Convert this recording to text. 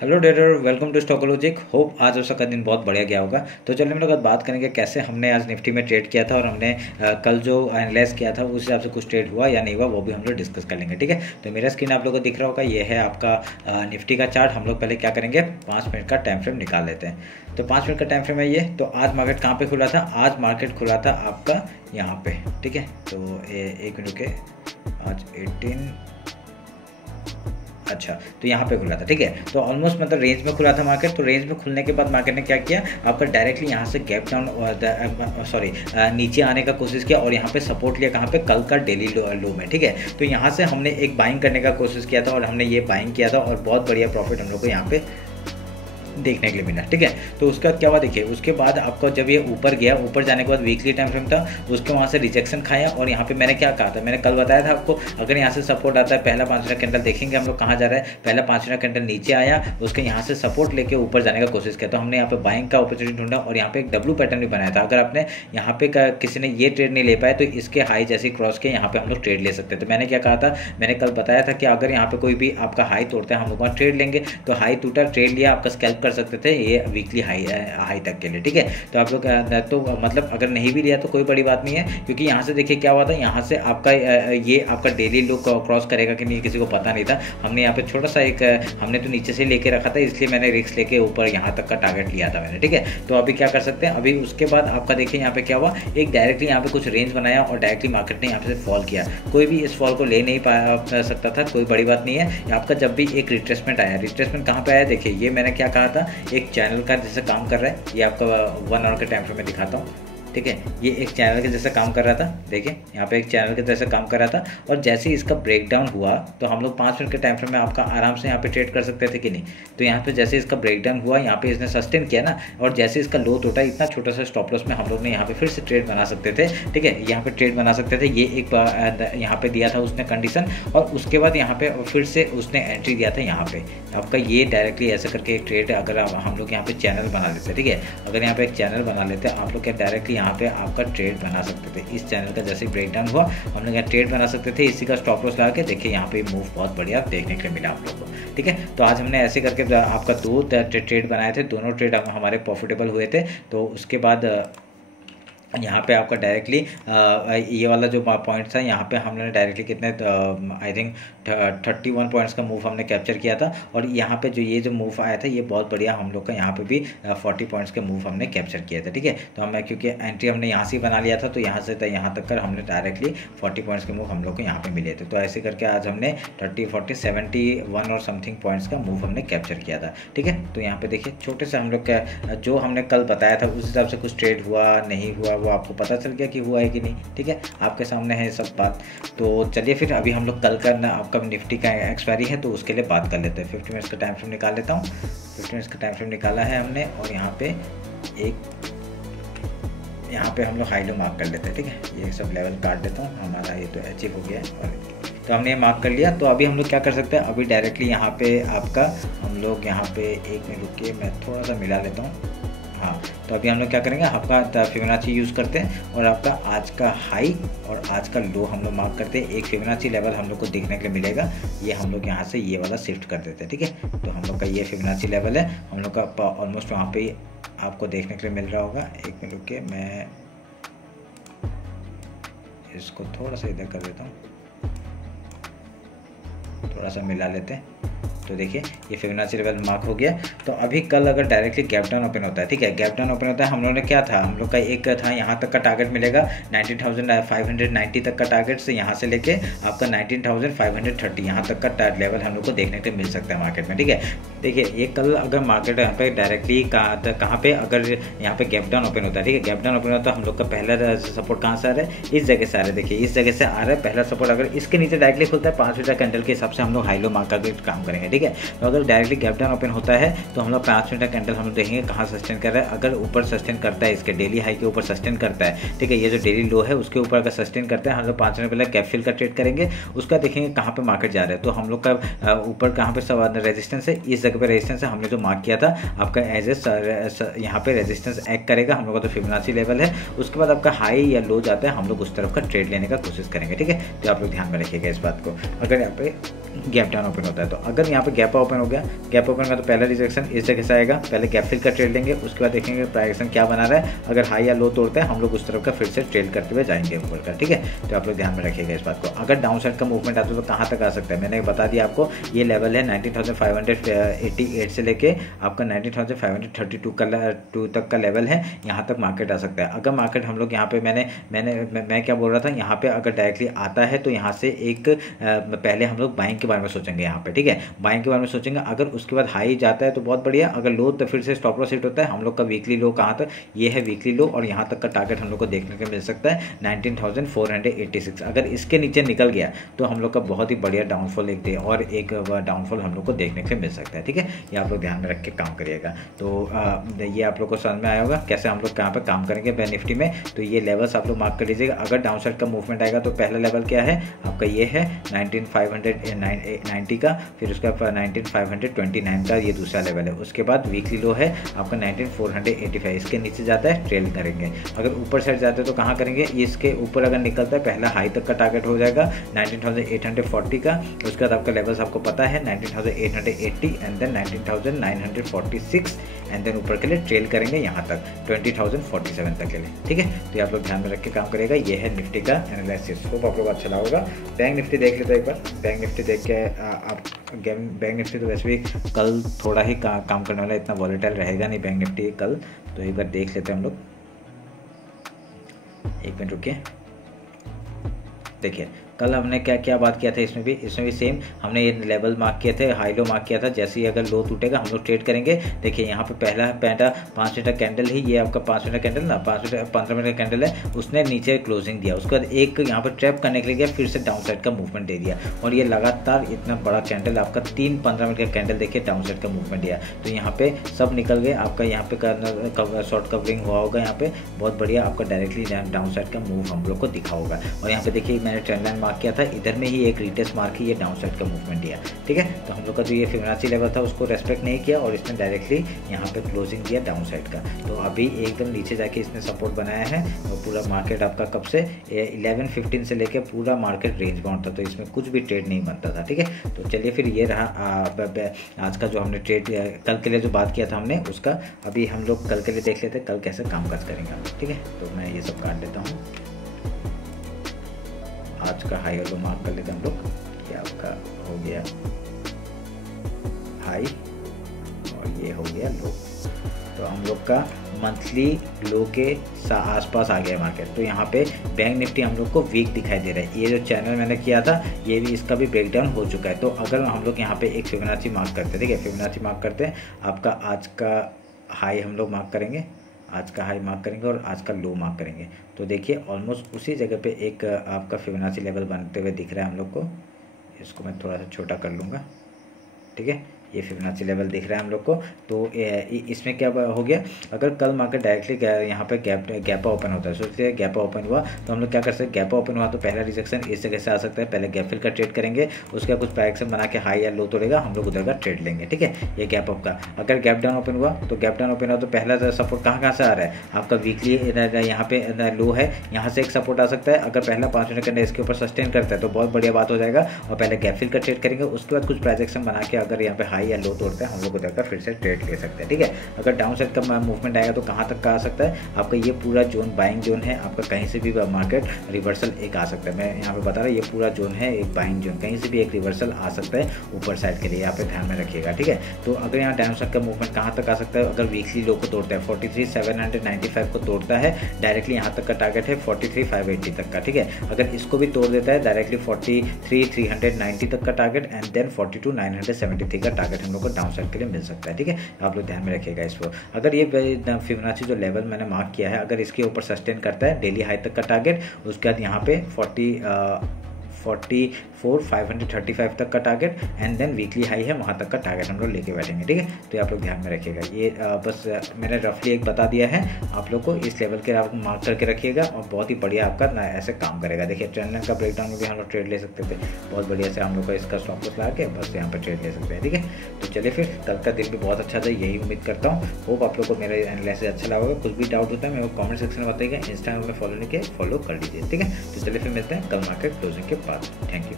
Hello डेटर, welcome to Stockologic. Hope आज हो सका दिन बहुत बढ़िया गया होगा। तो चलिए हम लोग आज बात करेंगे कैसे हमने आज निफ्टी में ट्रेड किया था और हमने कल जो एनालाइज किया था उस हिसाब से कुछ ट्रेड हुआ या नहीं हुआ वो भी हम लोग डिस्कस कर लेंगे। ठीक है, तो मेरा स्क्रीन आप लोगों को दिख रहा होगा, ये है आपका निफ्टी का चार्ट। हम लोग पहले क्या करेंगे, 5 मिनट का टाइम फ्रेम निकाल लेते हैं। तो 5 मिनट का टाइम फ्रेम है ये। तो आज मार्केट कहाँ पर खुला था? आज मार्केट खुला था आपका यहाँ पे। ठीक है, तो एक मिनट के आज 18 अच्छा, तो यहाँ पे खुला था। ठीक है, तो ऑलमोस्ट मतलब रेंज में खुला था मार्केट। तो रेंज में खुलने के बाद मार्केट ने क्या किया, आपका डायरेक्टली यहाँ से गैप डाउन नीचे आने का कोशिश किया और यहाँ पे सपोर्ट लिया कहाँ पे, कल का डेली लो में। ठीक है, तो यहाँ से हमने एक बाइंग करने का कोशिश किया था और हमने ये बाइंग किया था और बहुत बढ़िया प्रॉफिट हम लोग को यहाँ पे देखने के लिए मिला। ठीक है, तो उसका क्या हुआ देखिए, उसके बाद आपको जब ये ऊपर गया, ऊपर जाने के बाद वीकली टाइम फ्रेम था, उसके वहाँ से रिजेक्शन खाया और यहाँ पे मैंने क्या कहा था, मैंने कल बताया था आपको, अगर यहाँ से सपोर्ट आता है, पहला 5 मिनट कैंडल देखेंगे हम लोग कहाँ जा रहा है। पहला 5 मिनट कैंडल नीचे आया, उसके यहाँ से सपोर्ट लेके ऊपर जाने का कोशिश किया। तो हमने यहाँ पे बाइंग का अपॉर्चुनिटी ढूंढा और यहाँ पे एक डब्ल्यू पैटर्न भी बनाया था। अगर आपने यहाँ पे किसी ने ये ट्रेड नहीं ले पाया तो इसके हाई जैसे क्रॉस के यहाँ पे हम लोग ट्रेड ले सकते हैं। तो मैंने क्या कहा था, मैंने कल बताया था कि अगर यहाँ पे कोई भी आपका हाई तोड़ता है हम लोग वहाँ ट्रेड लेंगे। तो हाई टूटा, ट्रेड लिया, आपका स्कैल्प कर सकते थे ये वीकली हाई तक के लिए। ठीक है, तो आप लोग तो मतलब अगर नहीं भी लिया तो कोई बड़ी बात नहीं है, क्योंकि यहाँ से देखिए क्या हुआ था, यहाँ से आपका ये आपका डेली लो क्रॉस करेगा कि नहीं किसी को पता नहीं था। हमने यहाँ पे छोटा सा एक हमने तो नीचे से लेके रखा था, इसलिए मैंने रिस्क लेके ऊपर यहाँ तक का टारगेट लिया था मैंने। ठीक है, तो अभी क्या कर सकते हैं, अभी उसके बाद आपका देखिए यहाँ पे क्या हुआ, एक डायरेक्टली यहाँ पे कुछ रेंज बनाया और डायरेक्टली मार्केट ने यहाँ पे फॉल किया। कोई भी इस फॉल को ले नहीं पा सकता था, कोई बड़ी बात नहीं है। आपका जब भी एक रिट्रेसमेंट आया, रिट्रेसमेंट कहाँ पे आया देखिए, ये मैंने क्या कहा था, एक चैनल का जैसे काम कर रहा है। ये आपका 1 आवर के टाइम फ्रेम में दिखाता हूँ। ठीक है, ये एक चैनल के जैसे काम कर रहा था, देखिए यहाँ पे एक चैनल के जैसे काम कर रहा था। और जैसे ही इसका ब्रेकडाउन हुआ तो हम लोग 5 मिनट के टाइम फ्रेम में आपका आराम से यहाँ पे ट्रेड कर सकते थे कि नहीं। तो यहाँ पे जैसे इसका ब्रेकडाउन हुआ, यहाँ पे इसने सस्टेन किया ना, और जैसे इसका लो टूटा, इतना छोटा सा स्टॉप लॉस में हम लोग ने यहाँ पे फिर से ट्रेड बना सकते थे। ठीक है, यहाँ पे ट्रेड बना सकते थे। ये एक यहाँ पे दिया था उसने कंडीशन, और उसके बाद यहाँ पे फिर से उसने एंट्री दिया था यहाँ पे आपका। ये डायरेक्टली ऐसे करके एक ट्रेड अगर हम लोग यहाँ पे चैनल बना लेते, ठीक है, अगर यहाँ पे एक चैनल बना लेते आप लोग क्या डायरेक्टली यहाँ पे आपका ट्रेड बना सकते थे। इस चैनल का जैसे ब्रेकडाउन हुआ हम लोग यहाँ ट्रेड बना सकते थे। इसी का स्टॉप लॉस लगा के देखिए यहाँ पे मूव बहुत बढ़िया देखने के लिए मिला आप लोग को। ठीक है, तो आज हमने ऐसे करके आपका 2 ट्रेड बनाए थे, दोनों ट्रेड हमारे प्रॉफिटेबल हुए थे। तो उसके बाद यहाँ पे आपका डायरेक्टली ये वाला जो पॉइंट था, यहाँ पे हमने डायरेक्टली कितने आई थिंक 31 पॉइंट्स का मूव हमने कैप्चर किया था। और यहाँ पे जो ये जो मूव आया था ये बहुत बढ़िया हम लोग का, यहाँ पे भी 40 पॉइंट्स के मूव हमने कैप्चर किया था। ठीक है, तो हम क्योंकि एंट्री हमने यहाँ से बना लिया था, तो यहाँ से यहाँ तक कर हमने डायरेक्टली 40 पॉइंट्स के मूव हम लोग को यहाँ पे मिले थे। तो ऐसे करके आज हमने 30, 40, 71 और समथिंग पॉइंट्स का मूव हमने कैप्चर किया था। ठीक है, तो यहाँ पे देखिए छोटे से हम लोग का जो हमने कल बताया था उस हिसाब से कुछ ट्रेड हुआ नहीं हुआ वो आपको पता चल गया कि हुआ है कि नहीं। ठीक है, आपके सामने है सब बात। तो चलिए फिर अभी हम लोग कल का आपका निफ्टी का एक्सपायरी है तो उसके लिए बात कर लेते हैं। 50 मिनट्स का टाइम फ्रेम निकाल लेता हूँ। 50 मिनट्स का टाइम फ्रेम निकाला है हमने और यहाँ पे हम लोग हाई लो मार्क कर लेते हैं। ठीक है, ये सब लेवल काट देता हूँ, हमारा ये तो अचीव हो गया है। और तो हमने ये मार्क कर लिया। तो अभी हम लोग क्या कर सकते हैं, अभी डायरेक्टली यहाँ पे आपका हम लोग यहाँ पे एक मिनट रुक के मैं थोड़ा सा मिला लेता हूँ। हाँ, तो अभी हम लोग क्या करेंगे, आपका फिबोनाची यूज़ करते हैं और आपका आज का हाई और आज का लो हम लोग मार्क करते हैं। एक फिबोनाची लेवल हम लोग को देखने के लिए मिलेगा, ये हम लोग यहाँ से ये वाला शिफ्ट कर देते हैं। ठीक है, तो हम लोग का ये फिबोनाची लेवल है, हम लोग का ऑलमोस्ट वहाँ पे आपको देखने के लिए मिल रहा होगा। एक मिनट रुक के मैं इसको थोड़ा सा इधर कर देता हूँ, थोड़ा सा मिला लेते हैं। तो देखिए ये फिबोनाची लेवल मार्क हो गया। तो अभी कल अगर डायरेक्टली गैप डाउन ओपन होता है, ठीक है, गैप डाउन ओपन होता है, हम लोगों ने क्या था, हम लोग का एक था यहाँ तक का टारगेट मिलेगा 19,590 तक का टारगेट, से यहाँ से लेके आपका 19,530 यहाँ तक का लेवल हम लोग को देखने को मिल सकता है मार्केट में। ठीक है, देखिए ये कल अगर मार्केट यहाँ पे डायरेक्टली कहाँ पे अगर यहाँ पे गैप डाउन ओपन होता है, ठीक है, गैप डाउन ओपन होता है, हम लोग का पहला सपोर्ट कहाँ से आ रहा है, इस जगह से आ रहा है। देखिए इस जगह से आ रहा है पहला सपोर्ट। अगर इसके नीचे डायरेक्टली खुलता है 5 मिनट कैंडल के हिसाब से हम लोग हाई लो मार्क करके काम करेंगे। ठीक है, तो अगर डायरेक्टली गैप डाउन ओपन होता है तो हम लोग 5 मिनट का कैंडल हम लोग देखेंगे कहाँ सस्टेन कर रहा है। अगर ऊपर सस्टेन करता है, इसके डेली हाई के ऊपर सस्टेन करता है, ठीक है, ये जो डेली लो है उसके ऊपर अगर सस्टेन करता है, हम लोग 5 मिनट पहले कैप फिल का ट्रेड करेंगे, उसका देखेंगे कहाँ पे मार्केट जा रहा है। तो हम लोग का ऊपर कहाँ पे रेजिस्टेंस है, इस जगह पे रेजिस्टेंस है, हमने जो मार्क किया था आपका एज ए यहाँ पे रेजिस्टेंस एक्ट करेगा हम लोग का, तो फिबोनाची लेवल है। उसके बाद आपका हाई या लो जाता है, हम लोग उस तरफ का ट्रेड लेने का कोशिश करेंगे। ठीक है, तो आप लोग ध्यान में रखिएगा इस बात को। अगर यहाँ पे गैप डाउन ओपन होता है तो अगर यहाँ पे गैप ओपन हो गया, गैप ओपन का तो पहला रिजेक्शन इस जगह से आएगा, पहले गैप फिल का ट्रेड लेंगे, उसके बाद देखेंगे प्राइस एक्शन क्या बना रहा है, अगर हाई या लो तोड़ता है हम लोग उस तरफ का फिर से ट्रेड करते हुए जाएंगे ऊपर का, ठीक है। तो आप लोग ध्यान में रखिएगा इस बात को। अगर डाउन साइड का मूवमेंट आता है तो कहाँ तक आ सकता है, मैंने बता दिया आपको, ये लेवल है 19,588 से लेके आपका 19,532 तक का लेवल है, यहाँ तक मार्केट आ सकता है। अगर मार्केट हम लोग यहाँ पे मैं क्या बोल रहा था, यहाँ पे अगर डायरेक्टली आता है तो यहाँ से एक पहले हम लोग बाइंग के बारे में सोचेंगे यहाँ पे, ठीक है, बाइंग के बारे में सोचेंगे। अगर उसके बाद हाई जाता है तो बहुत बढ़िया, अगर लो तो फिर से स्टॉप लॉस हिट होता है। हम लोग का वीकली लो कहाँ तक, ये है वीकली लो, और यहाँ तक का टारगेट हम लोग को देखने को मिल सकता है 19,486। अगर इसके नीचे निकल गया तो हम लोग का बहुत ही बढ़िया डाउनफॉल एक डाउनफॉल हम लोग को देखने को मिल सकता है, ठीक है। ये आप लोग ध्यान में रख के काम करिएगा। तो ये आप लोग को समझ में आया होगा कैसे हम लोग कहाँ पे काम करेंगे बैंक निफ्टी में। तो ये लेवल्स आप लोग मार्क कर लीजिएगा। अगर डाउन साइड का मूवमेंट आएगा तो पहला लेवल क्या है आपका, ये है 19,590 का, फिर उसका 19,529 का ये दूसरा लेवल है। उसके बाद वीकली लो है आपका 19,485, इसके नीचे जाता है ट्रेल करेंगे। अगर ऊपर साइड जाते हैं तो कहाँ करेंगे, इसके ऊपर अगर निकलता है पहला हाई तक का टारगेट हो जाएगा 19,840 का। उसके बाद आपका लेवल्स आपको पता है 19,880 एंड देन 19,946 एंड देन ऊपर के लिए ट्रेल करेंगे यहाँ तक 20,047 तक के लिए, ठीक है। तो ये आप लोग ध्यान में रख के काम करेगा। ये है निफ्टी का एनालिसिस। होप आप लोग अच्छा लगा होगा। बैंक निफ्टी देख लेते एक बार। बैंक निफ्टी देख के आप बैंक निफ्टी तो वैसे भी कल थोड़ा ही काम करने वाला, इतना वॉलेटाइल रहेगा नहीं बैंक निफ्टी कल। तो एक बार देख लेते हैं हम लोग, एक मिनट रुकिए। देखिए कल हमने क्या क्या बात किया था, इसमें भी सेम हमने ये लेवल मार्क किए थे, हाई लो मार्क किया था। जैसे ही अगर लो टूटेगा हम लोग ट्रेड करेंगे। देखिए यहाँ पे पहला पैंटा 5 मिनट कैंडल ही, ये आपका 5 मिनट कैंडल ना 15 मिनट कैंडल है, उसने नीचे क्लोजिंग दिया। उसके बाद एक यहाँ पर ट्रैप करने के लिए गया, फिर से डाउन साइड का मूवमेंट दे दिया, और ये लगातार इतना बड़ा कैंडल आपका 15 मिनट का कैंडल देखिए डाउन साइड का मूवमेंट दिया। तो यहाँ पे सब निकल गए आपका, यहाँ पे शॉर्ट कवरिंग हुआ होगा, यहाँ पे बहुत बढ़िया आपका डायरेक्टली डाउन साइड का मूव हम लोग को दिखा होगा। और यहाँ पे देखिए मैंने ट्रेंड लाइन मार्क किया था, इधर में ही एक रिटेस्ट मार्क ही ये डाउन साइड का मूवमेंट दिया, ठीक है। तो हम लोग का जो ये फिबोनाची लेवल था उसको रेस्पेक्ट नहीं किया, और इसने डायरेक्टली यहाँ पे क्लोजिंग दिया डाउन साइड का। तो अभी एकदम नीचे जाके इसने सपोर्ट बनाया है, और पूरा मार्केट आपका कब से 11:15 से लेके पूरा मार्केट रेंज बाउंड था, तो इसमें कुछ भी ट्रेड नहीं बनता था, ठीक है। तो चलिए फिर ये रहा आज का जो हमने ट्रेड कल के लिए जो बात किया था हमने उसका। अभी हम लोग कल के लिए देख लेते हैं कल कैसे कामकाज करेंगे हम, ठीक है। तो मैं ये सब काट लेता हूँ। आज का हाई और लो मार्क कर लेते हैं हम लोग। ये आपका हो गया हाई और ये हो गया लो। तो हम लोग का मंथली लो के आसपास आ गया मार्केट। तो यहाँ पे बैंक निफ्टी हम लोग को वीक दिखाई दे रहा है। ये जो चैनल मैंने किया था ये भी, इसका भी ब्रेकडाउन हो चुका है। तो अगर हम लोग यहाँ पे एक फिबोनाची मार्क करते हैं, ठीक है, फिबोनाची मार्क करते हैं, आपका आज का हाई हम लोग मार्क करेंगे, आज का हाई मार्क करेंगे और आज का लो मार्क करेंगे। तो देखिए ऑलमोस्ट उसी जगह पे एक आपका फिबोनाची लेवल बनते हुए दिख रहा है हम लोग को। इसको मैं थोड़ा सा छोटा कर लूँगा, ठीक है। ये फिबोनाची लेवल दिख रहा है हम लोग को। तो इसमें क्या हो गया, अगर कल मार्केट डायरेक्टली यहाँ पे गैप ओपन होता है, सोचते गैप ओपन हुआ तो हम लोग क्या कर सकते हैं, गैप ओपन हुआ तो पहला रिजेक्शन इस जगह से आ सकता है, पहले गैप फिल का ट्रेड करेंगे, उसका कुछ प्राइस बना के हाई या लो तोड़ेगा, हम लोग उधर का ट्रेड लेंगे, ठीक है। ये गैप अप का। अगर गैप डाउन ओपन हुआ तो गैप डाउन ओपन हुआ तो पहला सपोर्ट कहाँ से आ रहा है आपका, वीकली यहाँ पे लो है, यहाँ से एक सपोर्ट आ सकता है। अगर पहला 5 मिनट का इसके ऊपर सस्टेन करता है तो बहुत बढ़िया बात हो जाएगा, और पहले गैप फिल का ट्रेड करेंगे, उसके बाद कुछ प्राइजेक्शन बना के अगर यहाँ पे हाई या लो तोड़ता है हम लोग उधर का फिर से ट्रेड ले सकते हैं, ठीक है। अगर डाउन साइड का मूवमेंट आएगा तो कहाँ तक का आ सकता है आपका, ये पूरा जोन बाइंग जोन है आपका, कहीं से भी मार्केट रिवर्सल एक आ सकता है। मैं यहाँ पे बता रहा हूँ ये पूरा जोन है एक बाइंग जोन, कहीं से भी एक रिवर्सल आ सकता है ऊपर साइड के लिए, यहाँ पे ध्यान में रखिएगा, ठीक है। तो अगर यहाँ डाउन साइड का मूवमेंट कहाँ तक आ सकता है, अगर वीकली लो को तोड़ता है 43,795 को तोड़ता है डायरेक्टली, यहाँ तक का टारगेट है 43,580 तक का, ठीक है। अगर इसको भी तोड़ देता है डायरेक्टली 43,390 तक का टारगेट एंड देन 42,973 का टारगेट हम लोग को डाउन साइड के लिए मिल सकता है, ठीक है। आप लोग ध्यान में रखिएगा इसको। अगर ये फिबोनाची जो लेवल मैंने मार्क किया है अगर इसके ऊपर सस्टेन करता है डेली हाई तक का टारगेट, उसके बाद यहाँ पे 44,535 तक का target and then weekly high है वहाँ तक का टारगेट हम लोग लेके बैठेंगे, ठीक है। तो ये आप लोग ध्यान में रखिएगा। ये बस मैंने रफली एक बता दिया है आप लोग को, इस लेवल के आप मार्क करके रखिएगा और बहुत ही बढ़िया आपका ऐसे काम करेगा। देखिए ट्रेंड लाइन का ब्रेकडाउन में भी हम लोग ट्रेड ले सकते थे, बहुत बढ़िया से हम लोग को इसका स्टॉप लॉस लगा के बस यहाँ पर ट्रेड ले सकते हैं, ठीक है। तो चलिए फिर कल का दिन भी बहुत अच्छा था, यही उम्मीद करता हूँ। होप आप लोग को मेरा एनालिसिस अच्छा लगा होगा। कुछ भी डाउट होता है मेरे को कमेंट सेक्शन में बताइएगा, इंस्टाग्राम में फॉलो नहीं किया फॉलो कर लीजिए, ठीक है। तो चलिए फिर मिलते हैं कल मार्केट क्लोजिंग के बाद। Thank you.